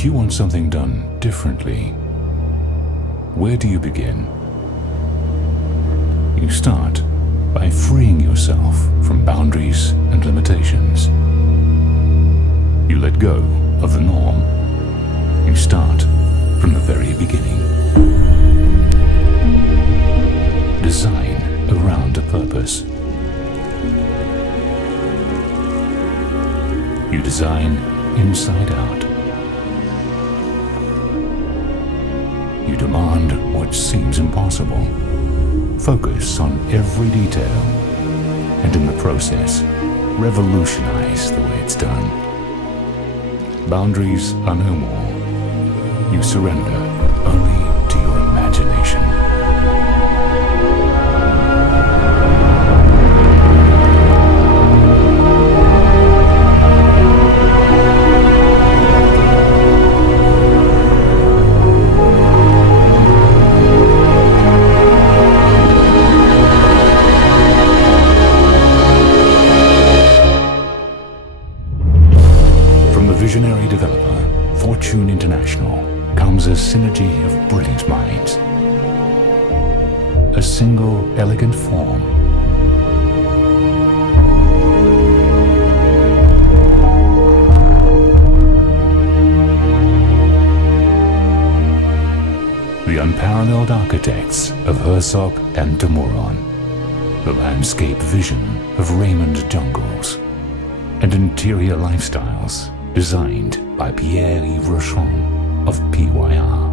If you want something done differently, where do you begin? You start by freeing yourself from boundaries and limitations. You let go of the norm. You start from the very beginning. Design around a purpose. You design inside out. You demand what seems impossible. Focus on every detail, and in the process, revolutionize the way it's done. Boundaries are no more. You surrender only to your imagination. Visionary developer, Fortune International, comes a synergy of brilliant minds. A single elegant form. The unparalleled architects of Herzog de Meuron, the landscape vision of RAYMOND jungles, and interior lifestyles designed by Peréz Art of PIERRE.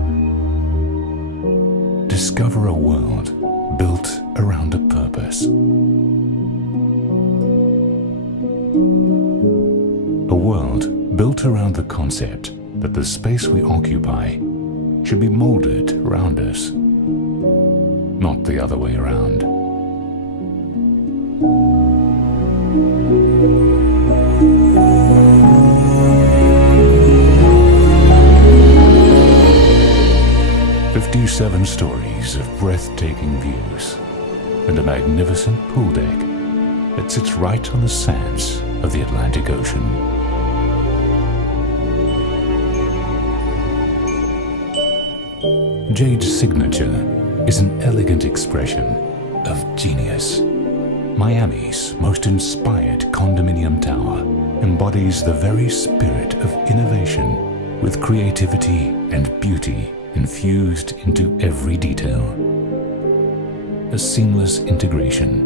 Discover a world built around a purpose. A world built around the concept that the space we occupy should be molded around us, not the other way around. Seven stories of breathtaking views and a magnificent pool deck that sits right on the sands of the Atlantic Ocean. Jade Signature is an elegant expression of genius. Miami's most inspired condominium tower embodies the very spirit of innovation with creativity and beauty infused into every detail. A seamless integration.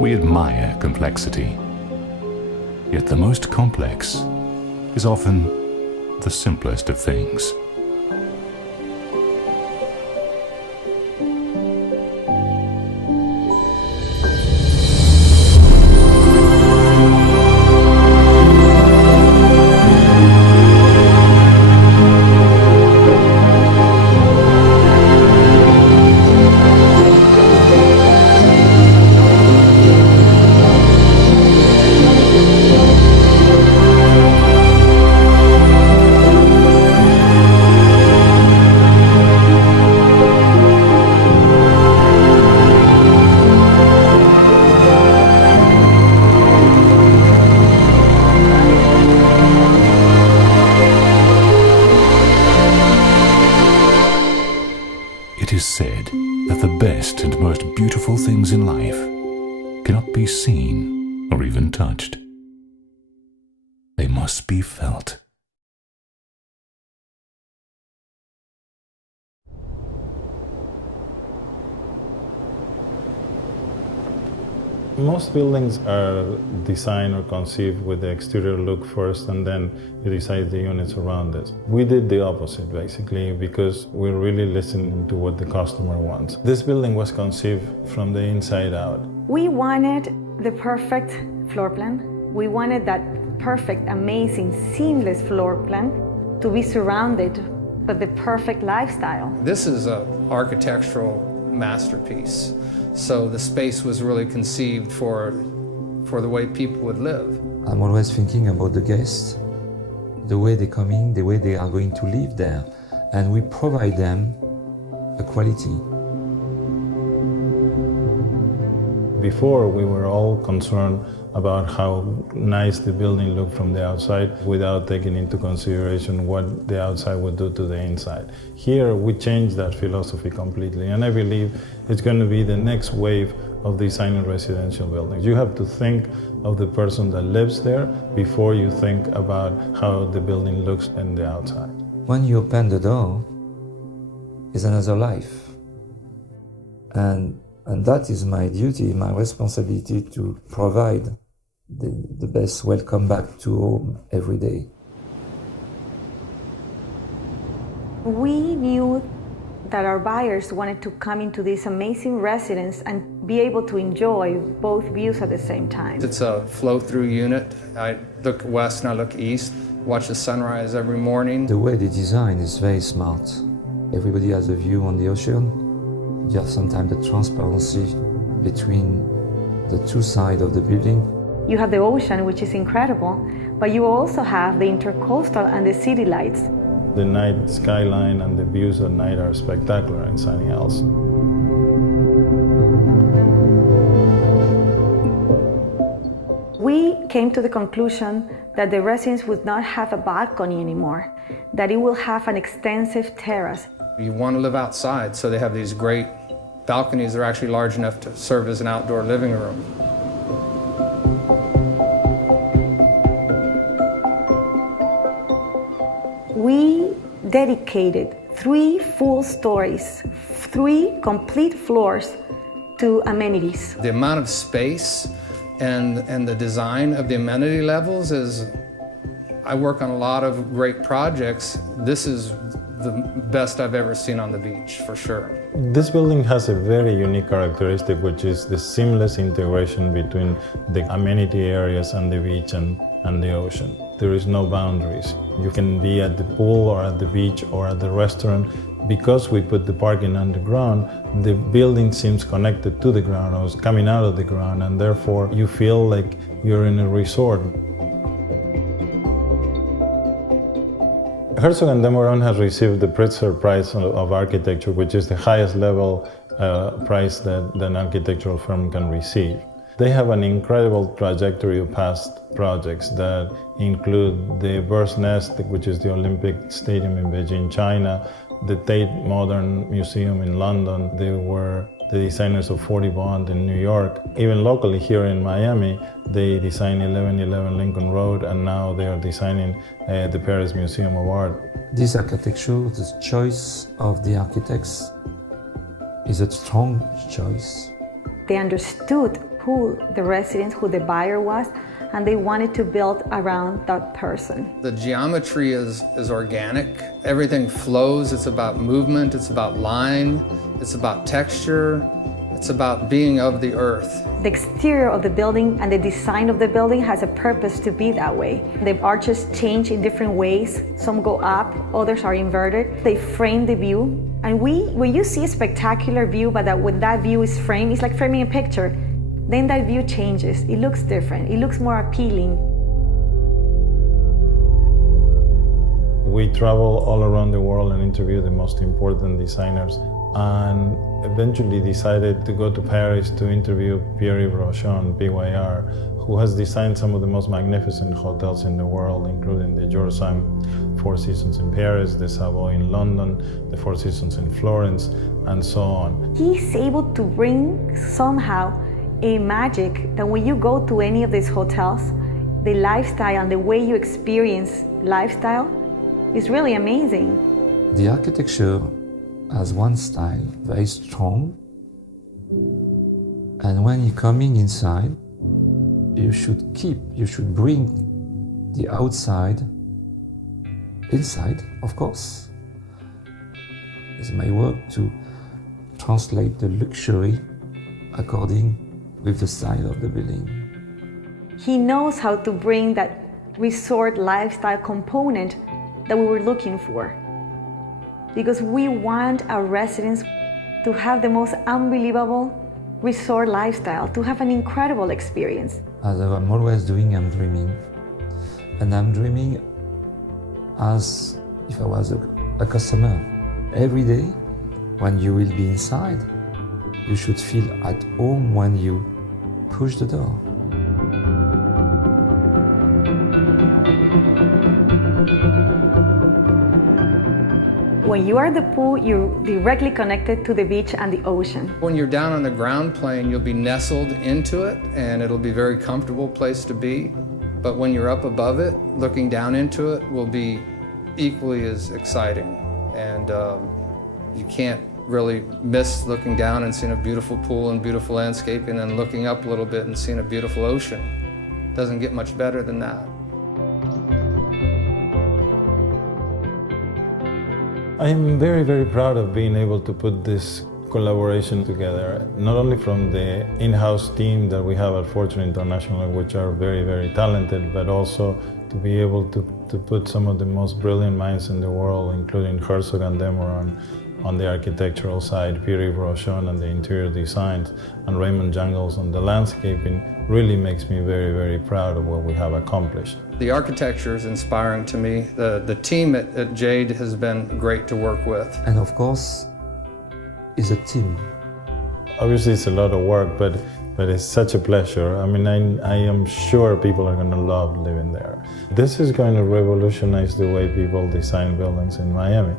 We admire complexity. Yet the most complex is often the simplest of things. It is said that the best and most beautiful things in life cannot be seen or even touched. They must be felt. Most buildings are designed or conceived with the exterior look first, and then you decide the units around it. We did the opposite, basically, because we're really listening to what the customer wants. This building was conceived from the inside out. We wanted the perfect floor plan. We wanted that perfect, amazing, seamless floor plan to be surrounded by the perfect lifestyle. This is an architectural masterpiece. So the space was really conceived for the way people would live. I'm always thinking about the guests, the way they're coming, the way they are going to live there, and we provide them a quality. Before, we were all concerned about how nice the building looked from the outside without taking into consideration what the outside would do to the inside. Here, we changed that philosophy completely, and I believe it's going to be the next wave of designing residential buildings. You have to think of the person that lives there before you think about how the building looks on the outside. When you open the door, it's another life. And that is my duty, my responsibility to provide the best welcome back to home every day. We knew that our buyers wanted to come into this amazing residence and be able to enjoy both views at the same time. It's a flow-through unit. I look west and I look east, watch the sunrise every morning. The way they design is very smart. Everybody has a view on the ocean. You have sometimes the transparency between the two sides of the building. You have the ocean, which is incredible, but you also have the intercoastal and the city lights. The night skyline and the views at night are spectacular in Sunny Hills. We came to the conclusion that the residence would not have a balcony anymore, that it will have an extensive terrace. You want to live outside, so they have these great balconies that are actually large enough to serve as an outdoor living room. We dedicated 3 full stories, 3 complete floors to amenities. The amount of space and the design of the amenity levels is, I work on a lot of great projects. This is the best I've ever seen on the beach, for sure. This building has a very unique characteristic, which is the seamless integration between the amenity areas and the beach and the ocean. There is no boundaries. You can be at the pool or at the beach or at the restaurant. Because we put the parking underground, the building seems connected to the ground or is coming out of the ground, and therefore you feel like you're in a resort. Herzog de Meuron has received the Peréz Art Prize of Architecture, which is the highest level prize that an architectural firm can receive. They have an incredible trajectory of past projects that include the Bird's Nest, which is the Olympic Stadium in Beijing, China, the Tate Modern Museum in London. They were the designers of 40 Bond in New York. Even locally here in Miami, they designed 1111 Lincoln Road, and now they are designing the Paris Museum of Art. This architecture, the choice of the architects is a strong choice. They understood who the resident, who the buyer was, and they wanted to build around that person. The geometry is organic. Everything flows. It's about movement. It's about line. It's about texture. It's about being of the earth. The exterior of the building and the design of the building has a purpose to be that way. The arches change in different ways. Some go up, others are inverted. They frame the view. And when you see a spectacular view, but when that view is framed, it's like framing a picture. Then that view changes. It looks different. It looks more appealing. We travel all around the world and interview the most important designers, and eventually decided to go to Paris to interview Pierre-Yves, PYR, who has designed some of the most magnificent hotels in the world, including the Georges Four Seasons in Paris, the Savoy in London, the Four Seasons in Florence, and so on. He's able to bring somehow a magic that when you go to any of these hotels, the lifestyle and the way you experience lifestyle is really amazing. The architecture has one style, very strong, and when you're coming inside, you should bring the outside inside, of course. It's my work to translate the luxury according with the style of the building. He knows how to bring that resort lifestyle component that we were looking for. Because we want our residents to have the most unbelievable resort lifestyle to have an incredible experience. As I'm always doing, I'm dreaming. And I'm dreaming as if I was a customer. Every day, when you will be inside, you should feel at home when you push the door. When you are at the pool, you're directly connected to the beach and the ocean. When you're down on the ground plane, you'll be nestled into it and it'll be a very comfortable place to be. But when you're up above it, looking down into it will be equally as exciting. And you can't really miss looking down and seeing a beautiful pool and beautiful landscaping and looking up a little bit and seeing a beautiful ocean. Doesn't get much better than that. I am very, very proud of being able to put this collaboration together, not only from the in-house team that we have at Fortune International, which are very, very talented, but also to be able to put some of the most brilliant minds in the world, including Herzog de Meuron on the architectural side, Peréz Art on the interior designs, and RAYMOND Jungles on the landscaping, really makes me very, very proud of what we have accomplished. The architecture is inspiring to me. The team at Jade has been great to work with. And of course, it's a team. Obviously it's a lot of work, but it's such a pleasure. I mean, I am sure people are going to love living there. This is going to revolutionize the way people design buildings in Miami.